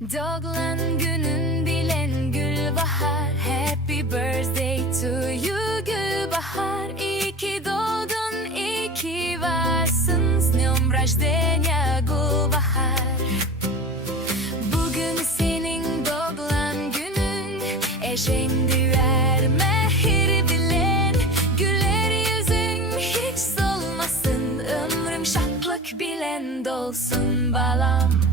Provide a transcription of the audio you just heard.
Doğulan günün bilen Gülbahar. Happy birthday to you Gülbahar. İyi ki doğdun, iyi ki varsın. С днем рождения Gülbahar. Bugün senin doğulan günün. Eşeğin mehir bilen. Güler yüzün hiç solmasın. Ömrüm şatlık bilen dolsun balam.